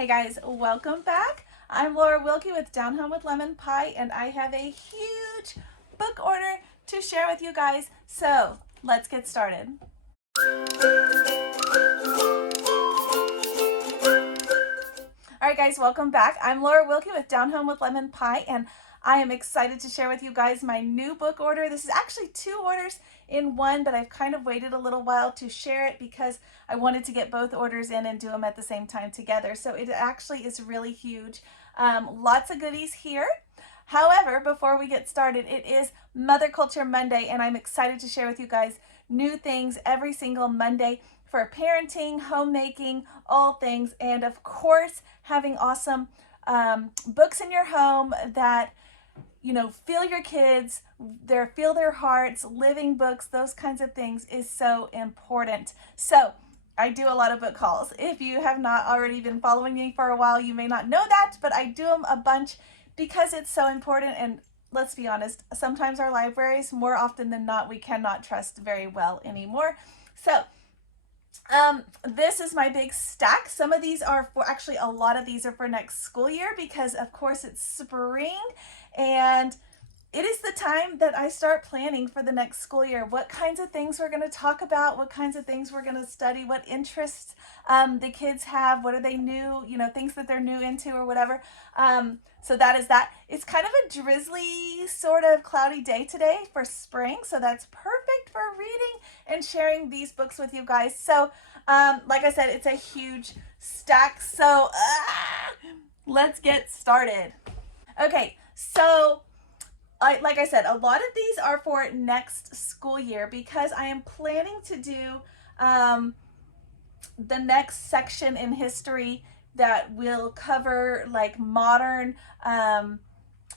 Hey guys, welcome back. I'm Laura Wilkie with Down Home with Lemon Pie, and I have a huge book order to share with you guys. So let's get started. All right, guys, welcome back. I'm Laura Wilkie with Down Home with Lemon Pie, and I am excited to share with you guys my new book order. This is actually two orders in one, but I've kind of waited a little while to share it because I wanted to get both orders in and do them at the same time together. So it actually is really huge. Lots of goodies here. However, before we get started, it is Mother Culture Monday, and I'm excited to share with you guys new things every single Monday for parenting, homemaking, all things, and of course, having awesome books in your home that fill your kids, fill their hearts, living books, those kinds of things is so important. So I do a lot of book hauls. If you have not already been following me for a while, you may not know that, but I do them a bunch because it's so important. And let's be honest, sometimes our libraries, more often than not, we cannot trust very well anymore. So this is my big stack. Some of these are for, actually a lot of these are for next school year because of course it's spring and it is the time that I start planning for the next school year. What kinds of things we're going to talk about, what kinds of things we're going to study, what interests the kids have, what are they new, things that they're new into or whatever. So that is that. It's kind of a drizzly, sort of cloudy day today for spring, so that's perfect for reading and sharing these books with you guys. So like I said, it's a huge stack, so let's get started. Okay, so like I said, a lot of these are for next school year because I am planning to do the next section in history that will cover like modern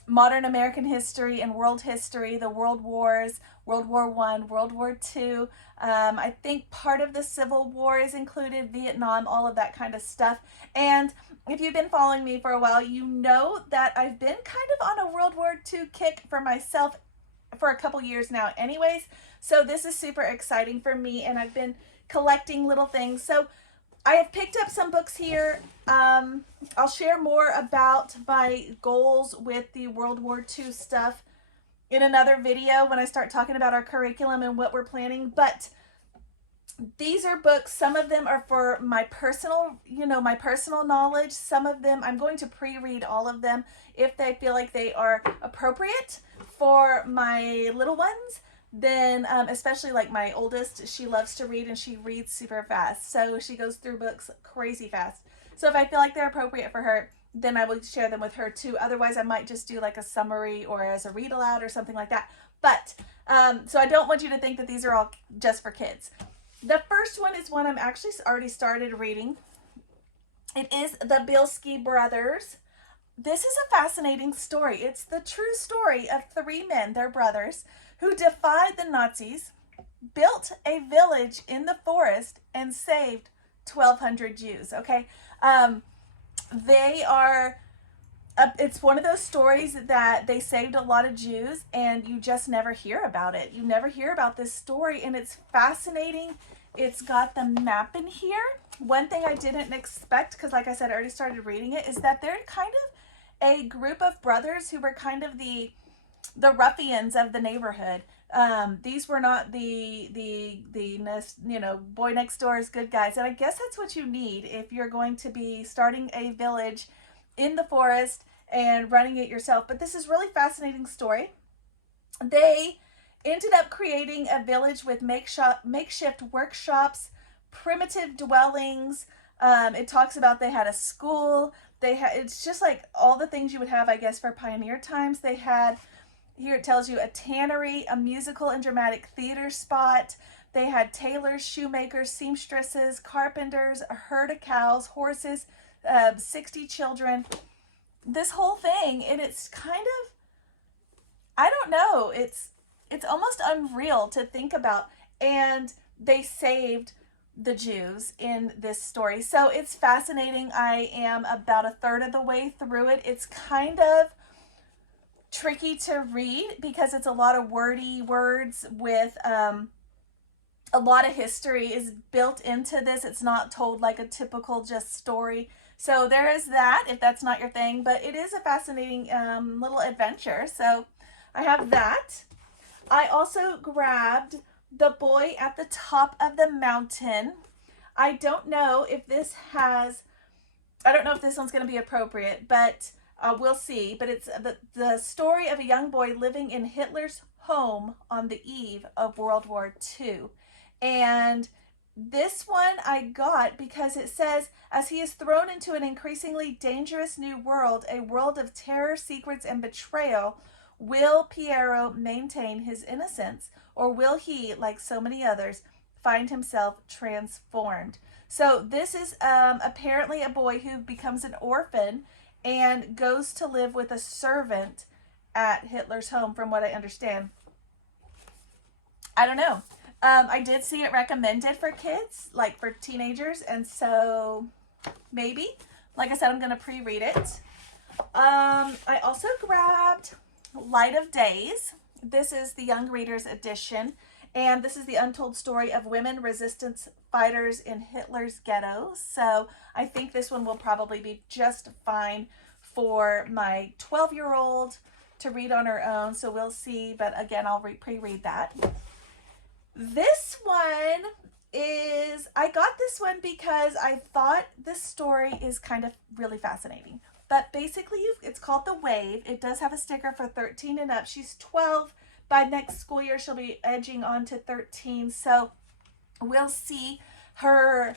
American history and world history, the world wars, World War I, World War II. I think part of the Civil War is included, Vietnam, all of that kind of stuff. And if you've been following me for a while, you know that I've been kind of on a World War II kick for myself for a couple years now anyways. So this is super exciting for me, and I've been collecting little things. So I have picked up some books here. I'll share more about my goals with the World War II stuff in another video when I start talking about our curriculum and what we're planning. But these are books. Some of them are for my personal, my personal knowledge. Some of them, I'm going to pre-read all of them if they feel like they are appropriate for my little ones. Then especially like my oldest, she loves to read and she reads super fast. So she goes through books crazy fast. So if I feel like they're appropriate for her, then I will share them with her too. Otherwise, I might just do like a summary or as a read aloud or something like that. But so I don't want you to think that these are all just for kids. The first one is one I'm actually already started reading. It is the Biscuit brothers. This is a fascinating story. It's the true story of three men, they're brothers, who defied the Nazis, built a village in the forest, and saved 1,200 Jews, okay? It's one of those stories that they saved a lot of Jews, and you just never hear about it. You never hear about this story, and it's fascinating. It's got the map in here. One thing I didn't expect, because like I said, I already started reading it, is that they're kind of a group of brothers who were kind of the ruffians of the neighborhood. These were not the boy next door's good guys. And I guess that's what you need if you're going to be starting a village in the forest and running it yourself. But this is really fascinating story. They ended up creating a village with makeshift workshops, primitive dwellings. It talks about they had a school. It's just like all the things you would have, I guess, for pioneer times. They had, here it tells you, a tannery, a musical and dramatic theater spot. They had tailors, shoemakers, seamstresses, carpenters, a herd of cows, horses, 60 children. This whole thing, and it's kind of, I don't know, it's almost unreal to think about. And they saved the Jews in this story. So it's fascinating. I am about a third of the way through it. It's kind of tricky to read because it's a lot of wordy words with a lot of history is built into this. It's not told like a typical just story. So there is that, if that's not your thing, but it is a fascinating little adventure. So I have that. I also grabbed The Boy at the Top of the Mountain. I don't know if this one's going to be appropriate, but we'll see. But it's the story of a young boy living in Hitler's home on the eve of World War II. And this one I got because it says, as he is thrown into an increasingly dangerous new world, a world of terror, secrets, and betrayal, will Piero maintain his innocence? Or will he, like so many others, find himself transformed? So this is apparently a boy who becomes an orphan and goes to live with a servant at Hitler's home, from what I understand. I don't know. I did see it recommended for kids, like for teenagers, and so maybe. Like I said, I'm going to pre-read it. I also grabbed Light of Days. This is the Young Readers edition, and this is the untold story of women resistance fighters in Hitler's ghetto. So I think this one will probably be just fine for my 12-year-old to read on her own. So we'll see, but again, I'll pre-read that. This one I got this one because I thought this story is kind of really fascinating. But basically, it's called The Wave. It does have a sticker for 13 and up. She's 12. By next school year, she'll be edging on to 13. So we'll see her,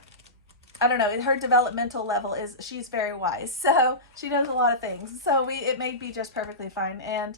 I don't know, her developmental level she's very wise. So she knows a lot of things. So it may be just perfectly fine. And,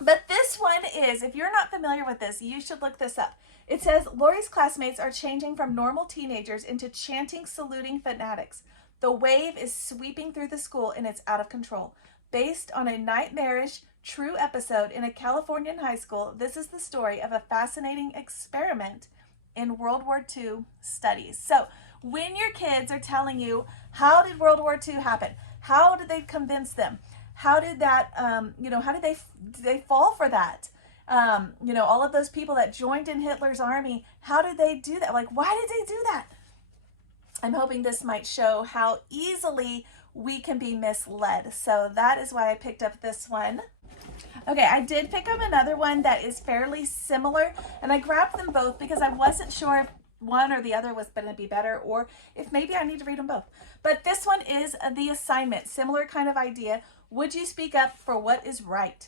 but this one is, if you're not familiar with this, you should look this up. It says, Lori's classmates are changing from normal teenagers into chanting, saluting fanatics. The wave is sweeping through the school and it's out of control. Based on a nightmarish, true episode in a Californian high school, this is the story of a fascinating experiment in World War II studies. So when your kids are telling you, how did World War II happen? How did they convince them? How did that, how did they fall for that? All of those people that joined in Hitler's army, how did they do that? Like, why did they do that? I'm hoping this might show how easily we can be misled. So that is why I picked up this one. Okay, I did pick up another one that is fairly similar, and I grabbed them both because I wasn't sure if one or the other was going to be better, or if maybe I need to read them both. But this one is The Assignment, similar kind of idea. Would you speak up for what is right?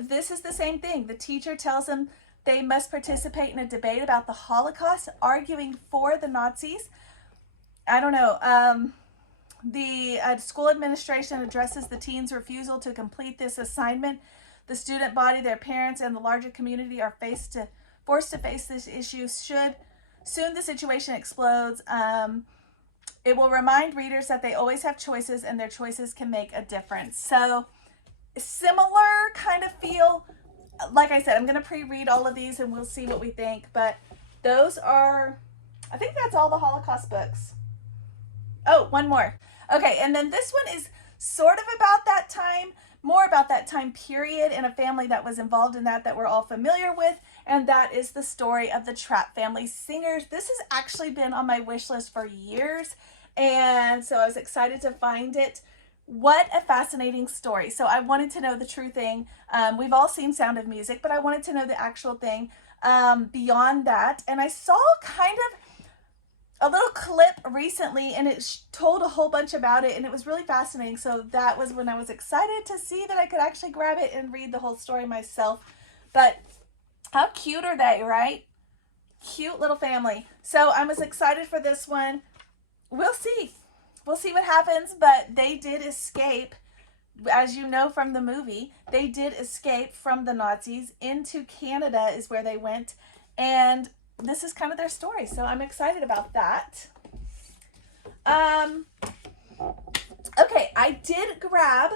This is the same thing. The teacher tells them they must participate in a debate about the Holocaust, arguing for the Nazis. I don't know. The school administration addresses the teens' refusal to complete this assignment. The student body, their parents, and the larger community are forced to face this issue. Soon the situation explodes. It will remind readers that they always have choices and their choices can make a difference. So similar kind of feel. Like I said, I'm going to pre-read all of these and we'll see what we think. But those are, I think that's all the Holocaust books. Oh, one more. Okay, and then this one is sort of about that time, more about that time period and a family that was involved in that we're all familiar with, and that is the story of the Trapp family singers. This has actually been on my wish list for years, and so I was excited to find it. What a fascinating story. So I wanted to know the true thing. We've all seen Sound of Music, but I wanted to know the actual thing beyond that, and I saw kind of a little clip recently and it told a whole bunch about it and it was really fascinating. So that was when I was excited to see that I could actually grab it and read the whole story myself. But how cute are they, right? Cute little family. So I was excited for this one. We'll see. We'll see what happens, but they did escape. As you know from the movie, they did escape from the Nazis into Canada is where they went, and this is kind of their story, so I'm excited about that. Okay, I did grab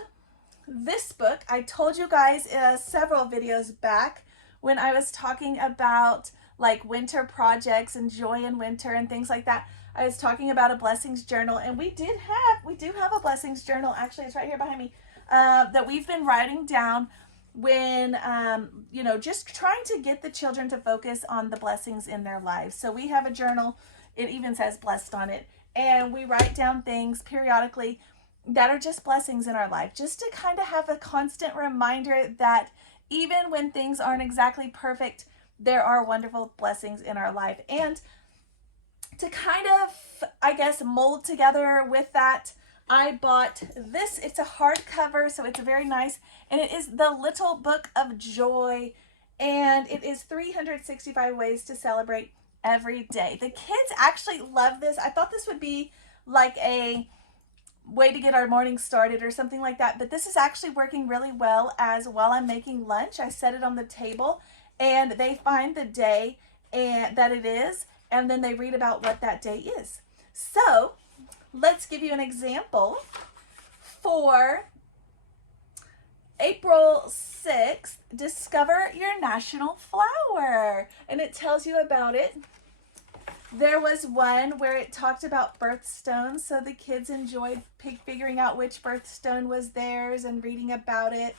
this book. I told you guys several videos back when I was talking about like winter projects and joy in winter and things like that. I was talking about a blessings journal, and we do have a blessings journal. Actually, it's right here behind me, that we've been writing down when, just trying to get the children to focus on the blessings in their lives. So we have a journal. It even says blessed on it. and we write down things periodically that are just blessings in our life, just to kind of have a constant reminder that even when things aren't exactly perfect, there are wonderful blessings in our life. And to kind of, I guess, mold together with that, I bought this. It's a hardcover, so it's very nice, and it is The Little Book of Joy, and it is 365 ways to celebrate every day. The kids actually love this. I thought this would be like a way to get our morning started or something like that, but this is actually working really well as while I'm making lunch. I set it on the table, and they find the day and that it is, and then they read about what that day is. So let's give you an example. For April 6th, discover your national flower, and it tells you about it. There was one where it talked about birthstones, so the kids enjoyed figuring out which birthstone was theirs and reading about it.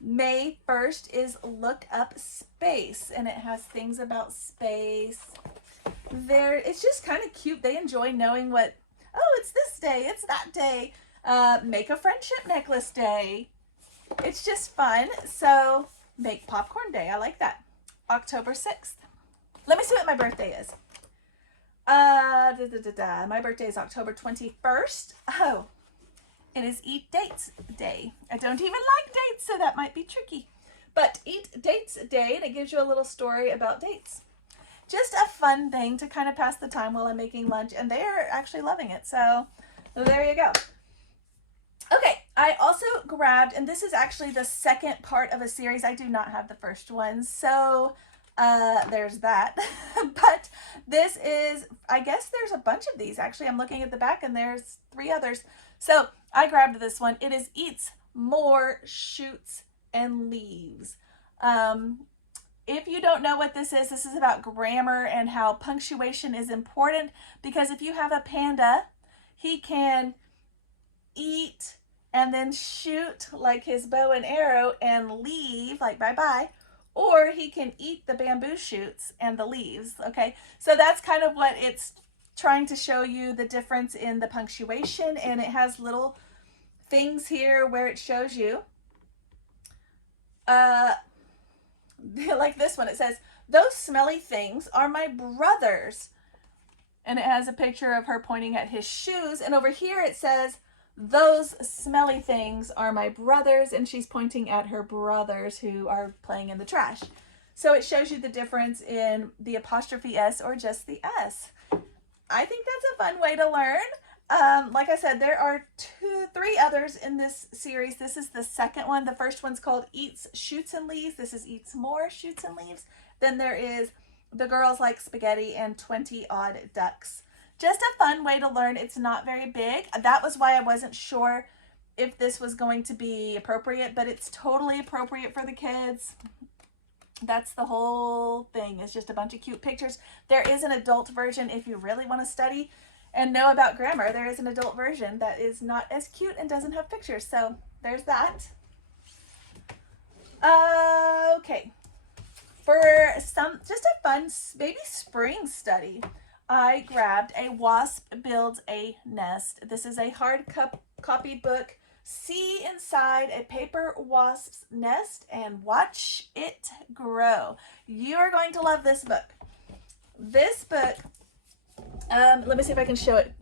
May 1st is look up space, and it has things about space. It's just kind of cute. They enjoy knowing what, oh, it's this day, it's that day. Make a friendship necklace day. It's just fun. So make popcorn day. I like that. October 6th. Let me see what my birthday is. My birthday is October 21st. Oh, it is Eat Dates Day. I don't even like dates, so that might be tricky. But Eat Dates Day, and it gives you a little story about dates. Just a fun thing to kind of pass the time while I'm making lunch, and they are actually loving it. So there you go. Okay, I also grabbed, and this is actually the second part of a series. I do not have the first one, so there's that. But this is, I guess there's a bunch of these. Actually, I'm looking at the back, and there's 3 others. So I grabbed this one. It is Eats More Shoots and Leaves. If you don't know what this is about grammar and how punctuation is important, because if you have a panda, he can eat and then shoot like his bow and arrow and leave like bye-bye, or he can eat the bamboo shoots and the leaves, okay? So that's kind of what it's trying to show you, the difference in the punctuation, and it has little things here where it shows you. Like this one, it says, those smelly things are my brothers. And it has a picture of her pointing at his shoes. And over here it says, those smelly things are my brothers. And she's pointing at her brothers who are playing in the trash. So it shows you the difference in the apostrophe S or just the S. I think that's a fun way to learn. Like I said, there are 3 others in this series. This is the second one. The first one's called Eats Shoots and Leaves. This is Eats More Shoots and Leaves. Then there is The Girls Like Spaghetti and 20 Odd Ducks. Just a fun way to learn. It's not very big. That was why I wasn't sure if this was going to be appropriate, but it's totally appropriate for the kids. That's the whole thing. It's just a bunch of cute pictures. There is an adult version if you really want to study and know about grammar. There is an adult version that is not as cute and doesn't have pictures. So there's that. Okay. For just a fun, maybe spring study, I grabbed A Wasp Builds a Nest. This is a hard copy book. See inside a paper wasp's nest and watch it grow. You are going to love this book. This book, let me see if I can show it.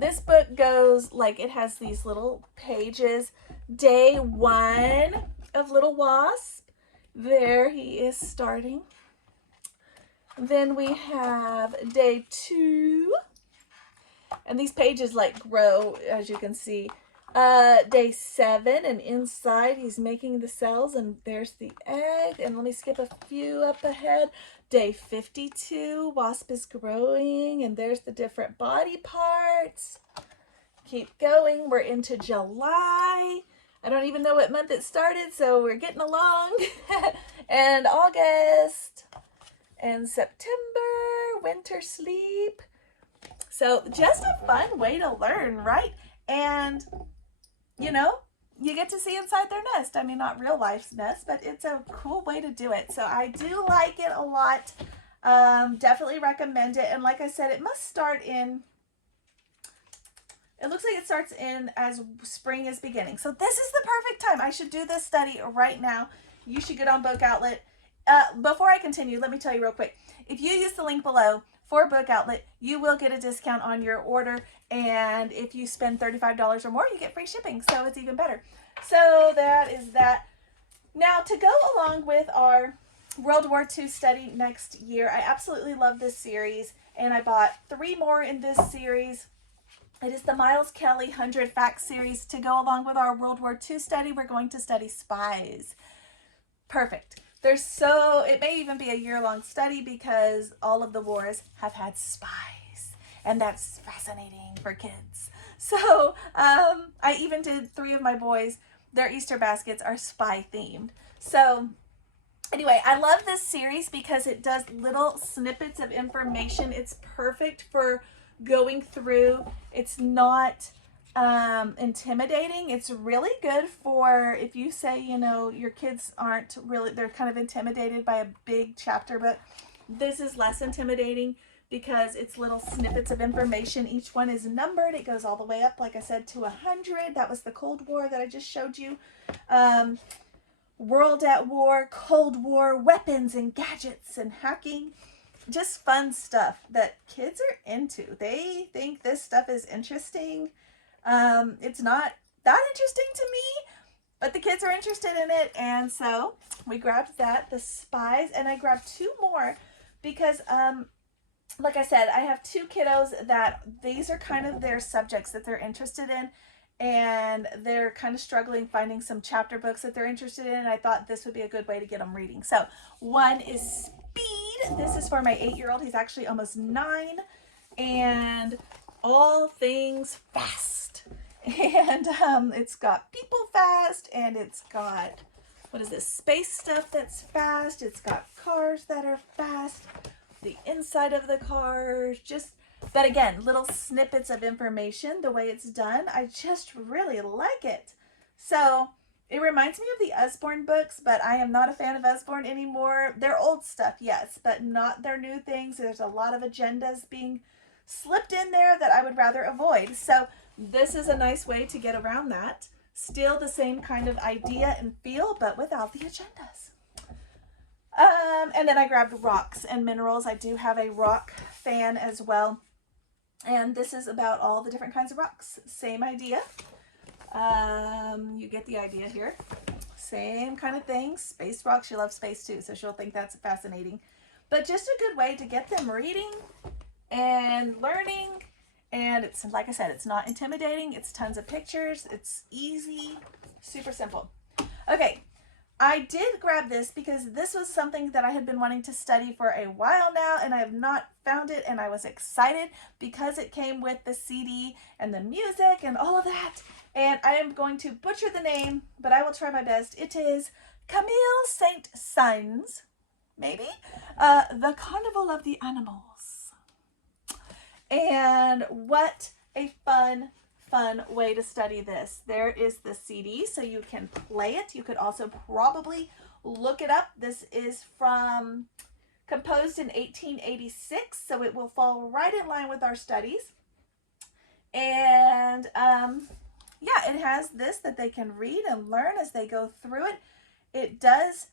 This book goes like, it has these little pages. Day 1 of Little Wasp. There he is starting. Then we have day 2. And these pages like grow, as you can see. Day 7, and inside he's making the cells, and there's the egg. And let me skip a few up ahead. Day 52, wasp is growing, and there's the different body parts. Keep going. We're into July. I don't even know what month it started, so we're getting along. And August and September, winter sleep. So just a fun way to learn, right? And you know, you get to see inside their nest. I mean, not real life's nest, but it's a cool way to do it. So I do like it a lot. Definitely recommend it. And like I said, it must start in, it looks like it starts in as spring is beginning. So this is the perfect time. I should do this study right now. You should get on Book Outlet. Before I continue, let me tell you real quick. If you use the link below for Book Outlet, you will get a discount on your order. And if you spend $35 or more, you get free shipping. So it's even better. So that is that. Now, to go along with our World War II study next year, I absolutely love this series. And I bought 3 more in this series. It is the Miles Kelly 100 Facts series. To go along with our World War II study, we're going to study spies. Perfect. It may even be a year-long study because all of the wars have had spies. And that's fascinating for kids. So I even did 3 of my boys. Their Easter baskets are spy themed. So anyway, I love this series because it does little snippets of information. It's perfect for going through. It's not intimidating. It's really good for if you say, your kids aren't really, they're kind of intimidated by a big chapter book. This is less intimidating because it's little snippets of information. Each one is numbered. It goes all the way up, like I said, to 100. That was the Cold War that I just showed you. World at War, Cold War, weapons and gadgets and hacking. Just fun stuff that kids are into. They think this stuff is interesting. It's not that interesting to me, but the kids are interested in it. And so we grabbed that, the spies, and I grabbed 2 more because, like I said, I have 2 kiddos that these are kind of their subjects that they're interested in. And they're kind of struggling finding some chapter books that they're interested in. And I thought this would be a good way to get them reading. So one is Speed. This is for my 8-year-old. He's actually almost 9. And all things fast. And it's got people fast. And it's got, what is this, space stuff that's fast. It's got cars that are fast. The inside of the cars, but again, little snippets of information, the way it's done, I just really like it. So it reminds me of the Usborne books, but I am not a fan of Usborne anymore. Their old stuff, yes, but not their new things. There's a lot of agendas being slipped in there that I would rather avoid. So this is a nice way to get around that. Still the same kind of idea and feel, but without the agendas. And then I grabbed rocks and minerals. I do have a rock fan as well. And this is about all the different kinds of rocks. Same idea. You get the idea here. Same kind of thing. Space rocks. She loves space too, so she'll think that's fascinating. But just a good way to get them reading and learning. And it's, like I said, it's not intimidating. It's tons of pictures. It's easy. Super simple. Okay. I did grab this because this was something that I had been wanting to study for a while now, and I have not found it, and I was excited because it came with the CD and the music and all of that. And I am going to butcher the name, but I will try my best. It is Camille Saint-Saëns, maybe, The Carnival of the Animals. And what a fun way to study this. There is the CD, so you can play it. You could also probably look it up. This is composed in 1886, so it will fall right in line with our studies. And yeah, it has this that they can read and learn as they go through it. It does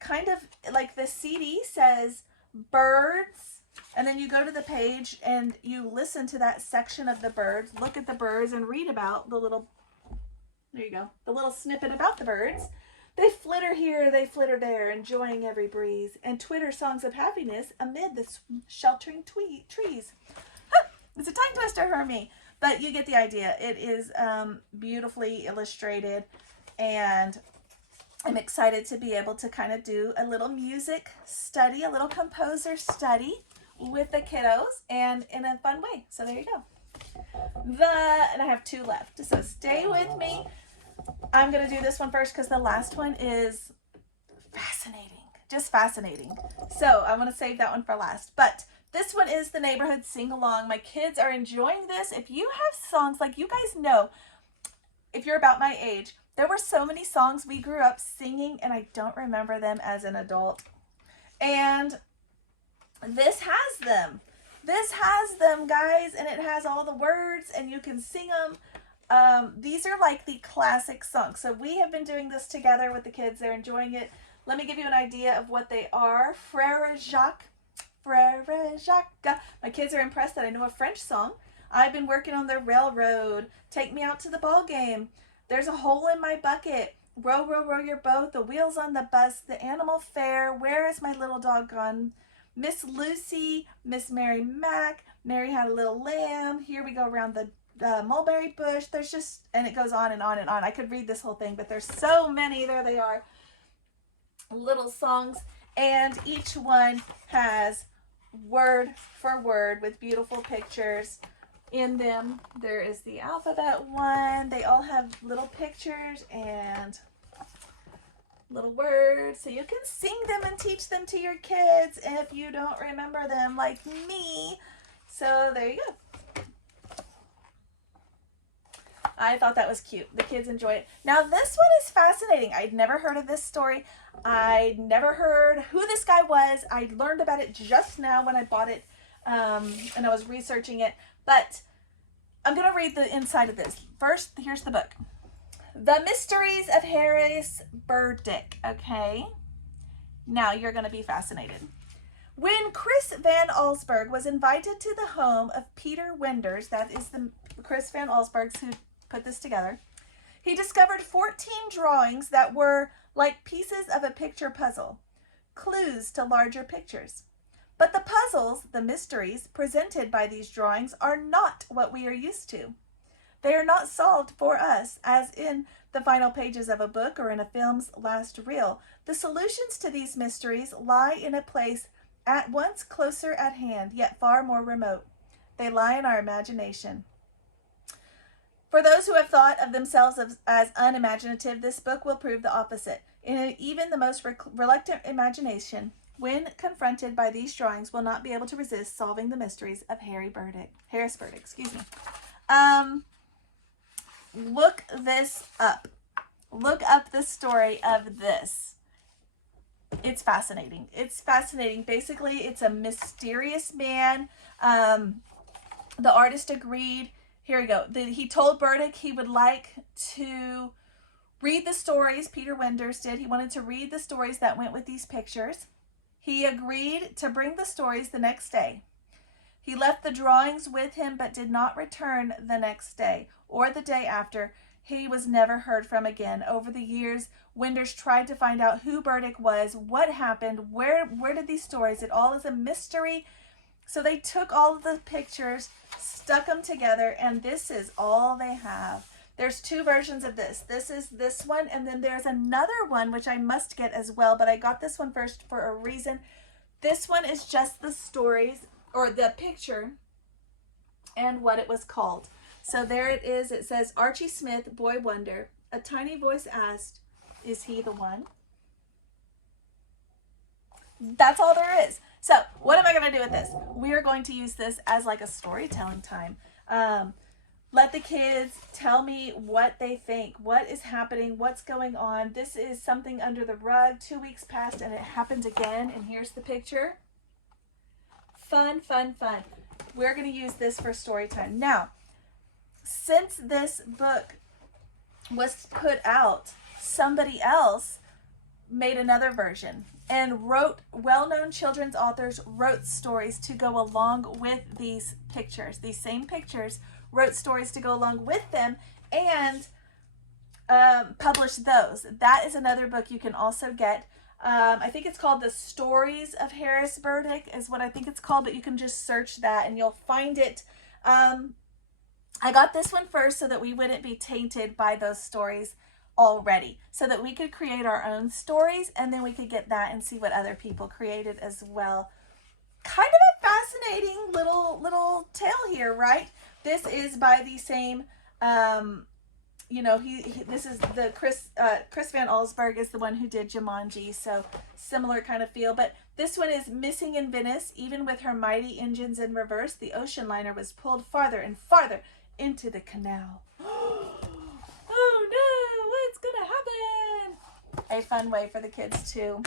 kind of, like the CD says, birds, and then you go to the page and you listen to that section of the birds, look at the birds and read about the little, there you go, the little snippet about the birds. They flitter here, they flitter there, enjoying every breeze, and twitter songs of happiness amid the sheltering trees. Huh, it's a tongue twister for me, but you get the idea. It is beautifully illustrated, and I'm excited to be able to kind of do a little music study, a little composer study with the kiddos and in a fun way. So there you go. And I have 2 left. So stay with me. I'm going to do this one first because the last one is fascinating. Just fascinating. So I want to save that one for last. But this one is the neighborhood sing-along. My kids are enjoying this. If you have songs, like you guys know, if you're about my age, there were so many songs we grew up singing and I don't remember them as an adult. And This has them. This has them, guys, and it has all the words, and you can sing them. These are like the classic songs. So we have been doing this together with the kids. They're enjoying it. Let me give you an idea of what they are. Frere Jacques. Frere Jacques. My kids are impressed that I know a French song. I've been working on the railroad. Take me out to the ball game. There's a hole in my bucket. Row, row, row your boat. The wheels on the bus. The animal fair. Where is my little dog gone? Miss Lucy. Miss Mary Mac. Mary had a little lamb. Here we go around the mulberry bush. There's just, and it goes on and on and on. I could read this whole thing, but there's so many. There they are. Little songs. And each one has word for word with beautiful pictures in them. There is the alphabet one. They all have little pictures and little words, so you can sing them and teach them to your kids if you don't remember them like me. So there you go. I thought that was cute. The kids enjoy it. Now this one is fascinating. I'd never heard of this story. I'd never heard who this guy was. I learned about it just now when I bought it, and I was researching it. But I'm going to read the inside of this. First, here's the book. The Mysteries of Harris Burdick. Okay. Now you're going to be fascinated. When Chris Van Allsburg was invited to the home of Peter Wenders, that is the Chris Van Allsburgs who put this together, he discovered 14 drawings that were like pieces of a picture puzzle, clues to larger pictures. But the puzzles, the mysteries presented by these drawings are not what we are used to. They are not solved for us, as in the final pages of a book or in a film's last reel. The solutions to these mysteries lie in a place at once closer at hand, yet far more remote. They lie in our imagination. For those who have thought of themselves as unimaginative, this book will prove the opposite. In even the most reluctant imagination, when confronted by these drawings, will not be able to resist solving the mysteries of Harris Burdick. Excuse me. Look this up. Look up the story of this. It's fascinating. It's fascinating. Basically, it's a mysterious man. The artist agreed. Here we go. He told Burdick he would like to read the stories. Peter Wenders did. He wanted to read the stories that went with these pictures. He agreed to bring the stories the next day. He left the drawings with him but did not return the next day or the day after. He was never heard from again. Over the years, Wenders tried to find out who Burdick was, what happened, where did these stories, it all is a mystery. So they took all of the pictures, stuck them together, and this is all they have. There's two versions of this. This is this one, and then there's another one, which I must get as well, but I got this one first for a reason. This one is just the stories, or the picture, and what it was called. So there it is. It says, Archie Smith, Boy Wonder. A tiny voice asked, is he the one? That's all there is. So what am I going to do with this? We are going to use this as like a storytelling time. Let the kids tell me what they think, what is happening, what's going on. This is something under the rug. 2 weeks passed and it happened again. And here's the picture. Fun, fun, fun. We're going to use this for story time. Now, since this book was put out, somebody else made another version and wrote, well-known children's authors wrote stories to go along with these pictures. These same pictures, wrote stories to go along with them and published those. That is another book you can also get. I think it's called The Stories of Harris Burdick is what I think it's called, but you can just search that and you'll find it. I got this one first so that we wouldn't be tainted by those stories already, so that we could create our own stories and then we could get that and see what other people created as well. Kind of a fascinating little tale here, right? This is by the same, this is the Chris Van Allsburg is the one who did Jumanji, so similar kind of feel. But this one is Missing in Venice. Even with her mighty engines in reverse, the ocean liner was pulled farther and farther into the canal. Oh no, what's gonna happen? A fun way for the kids to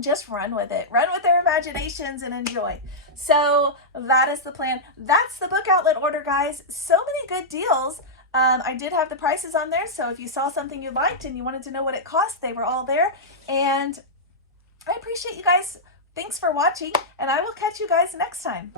just run with it. Run with their imaginations and enjoy. So that is the plan. That's the book outlet order, guys. So many good deals. I did have the prices on there, so if you saw something you liked and you wanted to know what it cost, they were all there. And I appreciate you guys. Thanks for watching, and I will catch you guys next time.